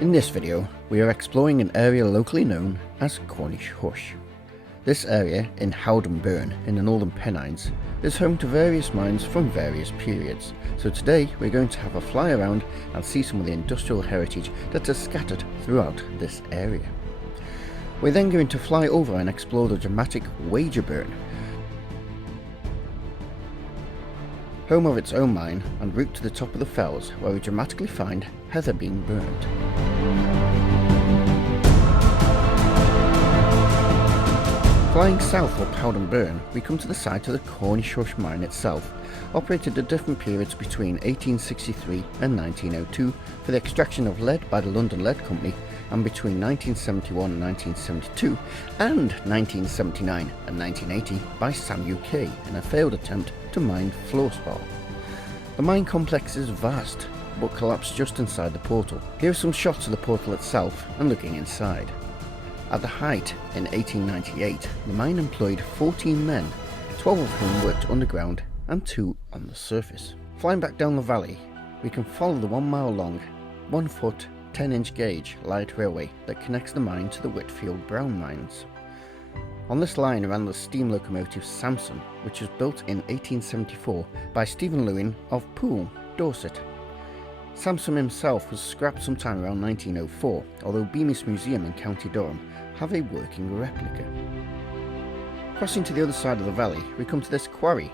In this video, we are exploring an area locally known as Cornish Hush. This area in Howden Burn in the Northern Pennines is home to various mines from various periods, so today we're going to have a fly around and see some of the industrial heritage that is scattered throughout this area. We're then going to fly over and explore the dramatic Howden Burn, home of its own mine, and route to the top of the fells where we dramatically find heather being burned. Flying south up Howden Burn, we come to the site of the Cornish Hush mine itself, operated at different periods between 1863 and 1902 for the extraction of lead by the London Lead Company, and between 1971 and 1972 and 1979 and 1980 by Sam UK in a failed attempt to mine fluorspar. The mine complex is vast, but collapsed just inside the portal. Here are some shots of the portal itself and looking inside. At the height in 1898, the mine employed 14 men, 12 of whom worked underground and 2 on the surface. Flying back down the valley, we can follow the 1 mile long, 1 foot 10-inch gauge light railway that connects the mine to the Whitfield Brown mines. On this line ran the steam locomotive Samson, which was built in 1874 by Stephen Lewin of Poole, Dorset. Samson himself was scrapped sometime around 1904, although Bemis Museum in County Durham have a working replica. Crossing to the other side of the valley, we come to this quarry.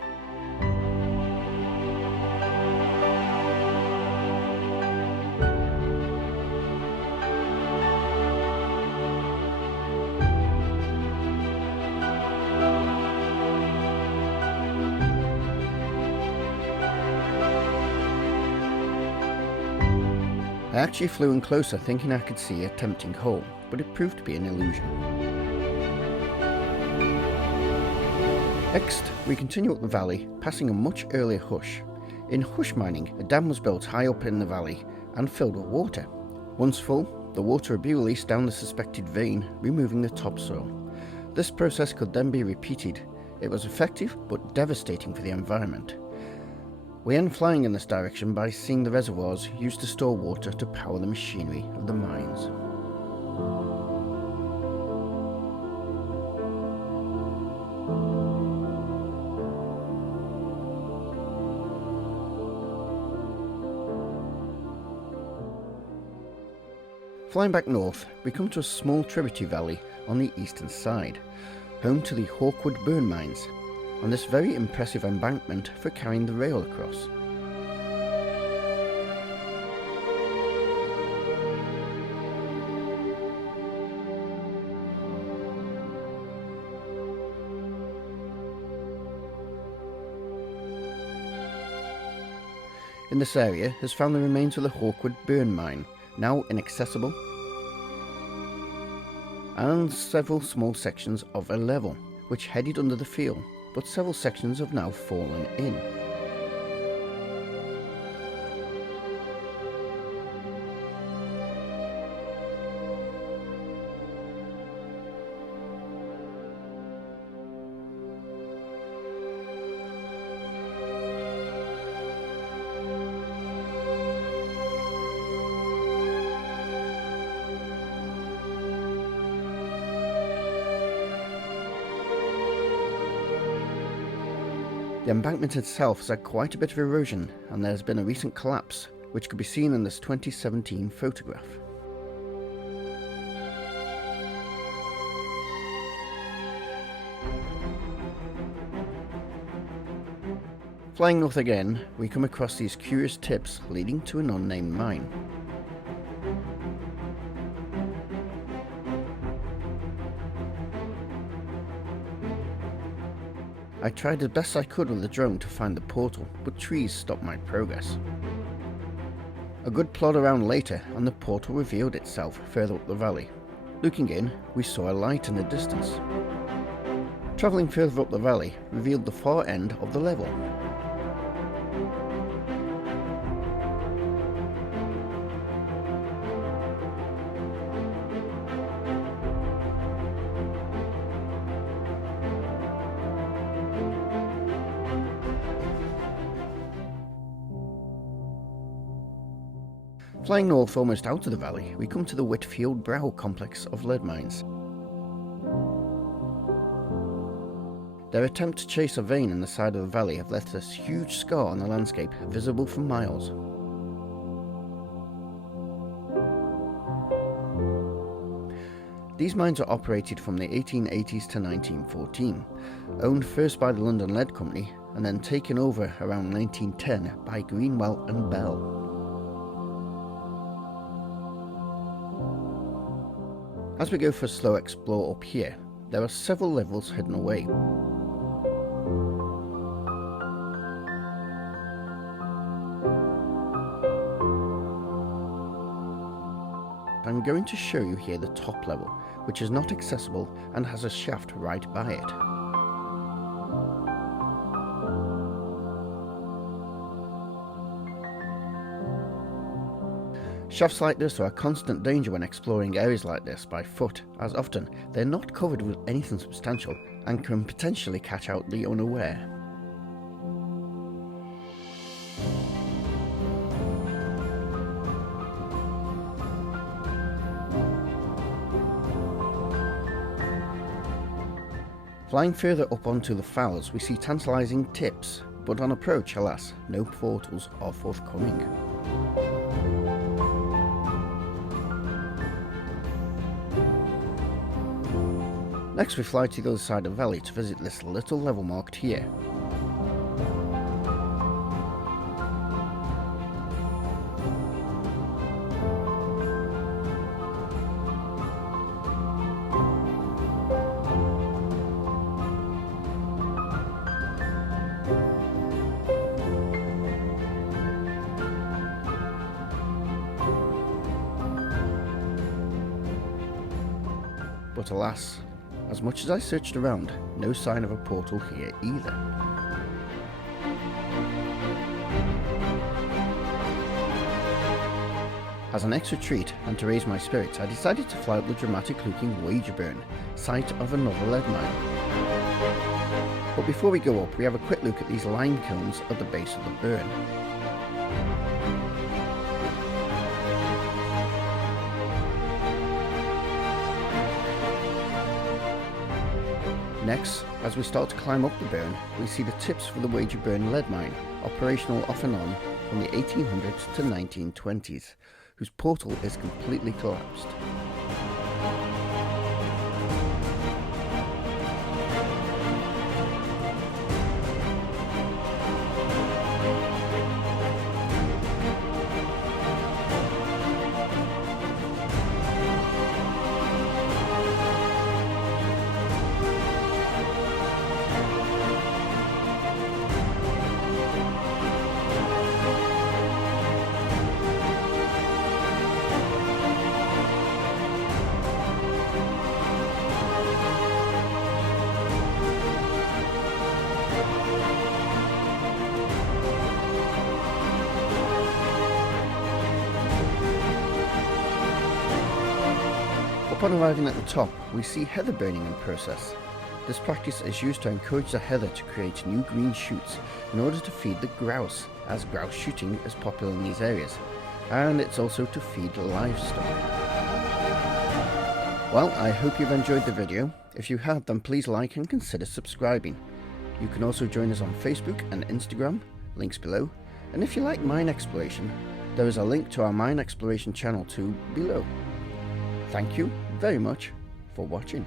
I actually flew in closer thinking I could see a tempting hole, but it proved to be an illusion. Next, we continue up the valley, passing a much earlier hush. In hush mining, a dam was built high up in the valley and filled with water. Once full, the water would be released down the suspected vein, removing the topsoil. This process could then be repeated. It was effective but devastating for the environment. We end flying in this direction by seeing the reservoirs used to store water to power the machinery of the mines. Flying back north, we come to a small tributary valley on the eastern side, home to the Hawkwood Burn mines, and this very impressive embankment for carrying the rail across. In this area has found the remains of the Hawkwood Burn mine, now inaccessible, and several small sections of a level, which headed under the field, but several sections have now fallen in. The embankment itself has had quite a bit of erosion, and there has been a recent collapse, which could be seen in this 2017 photograph. Flying north again, we come across these curious tips leading to an unnamed mine. I tried as best I could with the drone to find the portal, but trees stopped my progress. A good plod around later, and the portal revealed itself further up the valley. Looking in, we saw a light in the distance. Travelling further up the valley revealed the far end of the level. Flying north almost out of the valley, we come to the Whitfield brow complex of lead mines. Their attempt to chase a vein in the side of the valley have left a huge scar on the landscape, visible for miles. These mines are operated from the 1880s to 1914, owned first by the London Lead Company and then taken over around 1910 by Greenwell and Bell. As we go for a slow explore up here, there are several levels hidden away. I'm going to show you here the top level, which is not accessible and has a shaft right by it. Shafts like this are a constant danger when exploring areas like this by foot, as often they're not covered with anything substantial and can potentially catch out the unaware. Flying further up onto the falls, we see tantalising tips, but on approach, alas, no portals are forthcoming. Next we fly to the other side of the valley to visit this little level marked here. But alas, as much as I searched around, no sign of a portal here either. As an extra treat and to raise my spirits, I decided to fly up the dramatic looking Wager Burn, site of another lead mine. But before we go up, we have a quick look at these lime kilns at the base of the burn. Next, as we start to climb up the burn, we see the tips for the Wager Burn lead mine, operational off and on from the 1800s to 1920s, whose portal is completely collapsed. Upon arriving at the top, we see heather burning in process. This practice is used to encourage the heather to create new green shoots in order to feed the grouse, as grouse shooting is popular in these areas, and it's also to feed livestock. Well, I hope you've enjoyed the video. If you have, then please like and consider subscribing. You can also join us on Facebook and Instagram, links below, and if you like mine exploration, there is a link to our mine exploration channel too below. Thank you very much for watching.